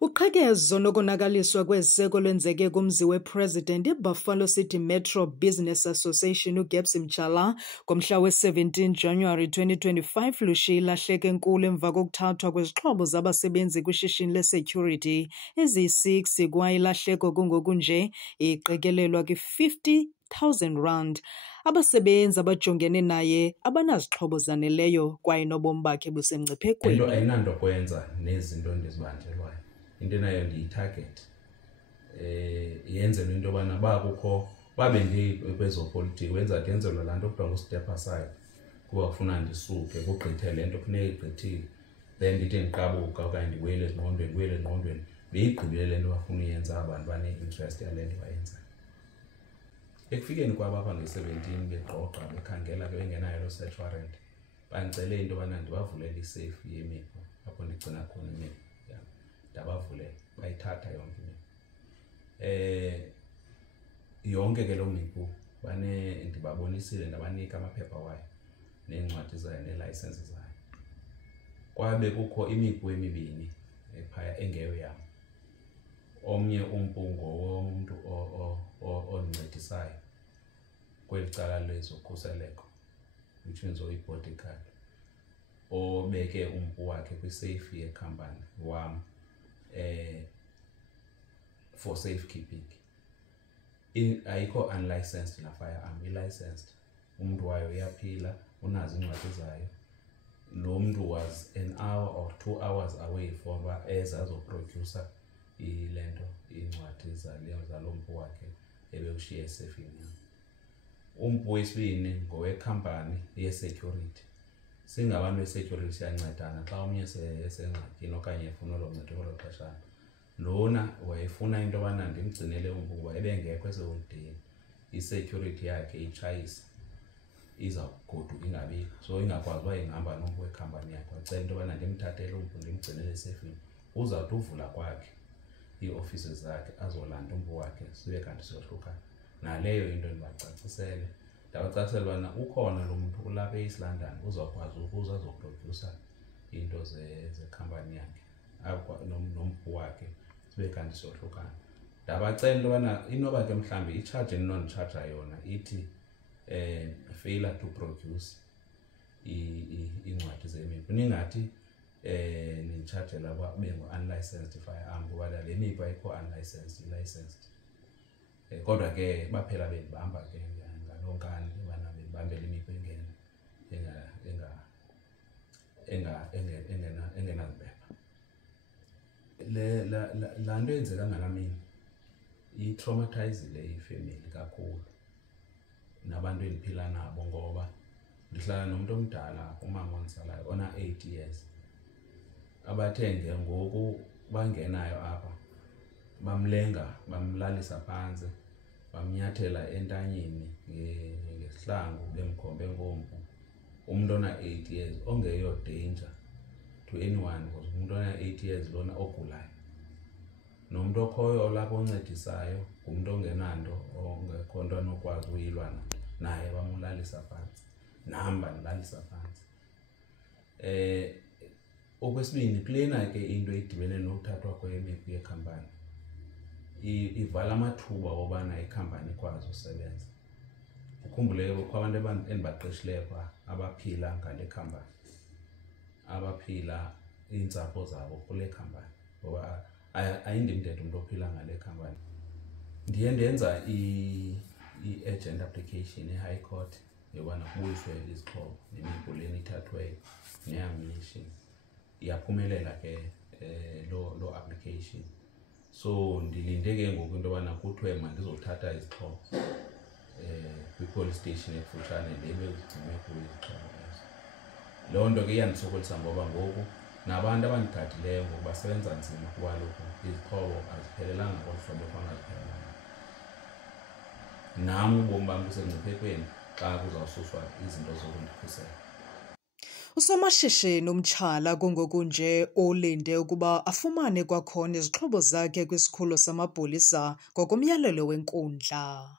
Uqhekezo nokonakaliswa kweziseko lwenzeke kumzi wePresident iBuffalo City Metro Business Association uGabs Mchala ngomhla we-17 January 2025 lushiye ilahleko enkulu emva kokuthathwa kwezixhobo zabasebenzi kwishishini lesecurity eziyi-6 kwaye ilahleko kungoku nje iqikelelwa kwi-R50,000. Abasebenzi abajongene naye abanazixhobo zaneleyo kwaye nobomi bakhe busemngciphekweni. Into ayinanto kwenza nezinto endizibanjelwayo. Into nayo ndiyi-target yenzelwe into yobana uba kukho babe ndikwezopolitiki wenza ndenzelwa laa nto kuthiwa ngu-step aside kuba kufuna ndisuke kugqithe le nto funeka igqithile, then ndithi ndiqabuka okanye ndibuyele ezingqondweni beyigqibile le nto bafuna uyenza abantu bane-interest yale nto bayenzayo. Ekufikeni kwabo apha nge-17 begqogqa bekhangela ke bengenayo loo search warrant bandicele into yobana ndibavulele iseyifu yemipu apho ndigcina khona imipu yam, ndabavulela bayithatha yonke imipu. Yonke ke loo mipu ndibabonisile ndabanika amaphepha wayo neencwadi zayo neelayisensi zayo. Kwabe kukho imipu emibini phaya engeyo yam. Omnye umpu ngowomntu ondincedisayo kweli cala lezokhuseleko, which means oyi-bodyguard, obeke umpu wakhe kwiseyifu yekhampani wam for safekeeping. Ayikho unlicensed la firearm, i-licensed. Umntu wayo uyaphila, unazo iincwadi zayo. Lo mntu was an hour or 2 hours away for uba eze azoprodyusa ile nto, iincwadi zalo mpu wakhe ebewushiye esefini yam. Umpu wesibini ngowekhampani ye-security. Singabantu be-security siyancedana xa omnye esengxakini okanye efuna olo ncedo kwelo xeshana. Lona wayefuna into yobana ndimgcinele umpu kuba ebengekho eseholideyini, i-security yakhe itshayisa izawugoduka ingabikho, so ingakwazi uba ingahamba nompu wekhampani yakhe. Wacela into yobana ndimthathele umpu ndimgcinele esefini, uzawuthi uvula kwakhe ii-ofisi zakhe azolanda umpu wakhe sibe kanti siyohlukana. Naleyo into ndibacacisele, ndabacacisela ubana ukhona lo mntu ulapha e-East London uzawukwazi ukuze azoprodyusa into zekhampani yakhe nompu wakhe sibe kanti siyohlukana. Ndabacela into yobana inoba ke mhlawumbi itshaji endinonditshaja yona ithi failure to produce iincwadi zemipu, ningathi ninditshajela uba ube ngu-unlicensed firearm kuba le mipu ayikho unlicensed, i-licensed. Kodwa ke baphela bendibamba ke ngaloo nkani ubana bendibambela imipu engenazimpepha. Laa nto yenzeka ngalaa mini i-traumatizile ifemeli kakhulu nabantu endiphila nabo, ngoba ndihlala nomntu omdala, umama ondizalayo ona-8 years. Abathe ngoku bangenayo apha bamlenga, bamlalisa phantsi, bamnyathela entanyeni ngesihlangu bemkhombe ngompu. Umntu ona-8 years ongeyo danger to anyone, because umntu ona-8 years lona ogulayo. Nomntu okhoyo olapho oncedisayo ngumntu ongenanto, ongekho nto anokwazi uyilwa naye, bamlalisa phantsi, nam bandilalisa phantsi. Okwesibini, kulena ke into edibene nokuthathwa kwemipu yekhampani ivala amathuba wobana ikhampani ikwazi usebenza. Ukhumbule kukho abantu endibaqeshileyo phaa abaphila ngale khampani, abaphila iintsapho zabo kule khampani, ngoba ayindimdedwa umntu ophila ngale khampani. Ndiye ndenza i-urgent application e-High Court yobana kubuyiswe izixhobo nemipu lena ithathweyo ne-ammunition. Iyaphumelela ke loo application. So ndilinde ke ngoku into yobana kuthiwe mandizothatha izixhobo kwi-police station ekufutshane le bezigcinwe kuyo izixhobo ezo. Loo nto ke iyandisokolisa ngoba ngoku nabantu abandigadileyo ngoku basebenza nzima kuba kaloku izixhobo aziphelelanga ngolu hlobo kwangaziphelelanga. Nam ubomi bam busengciphekweni xa kuzawususwa izinto zokundikhusela. Usomashishini uMchala kungoku nje olinde ukuba afumane kwakhona izixhobo zakhe kwisikhululo samapolisa ngokomyalelo wenkundla.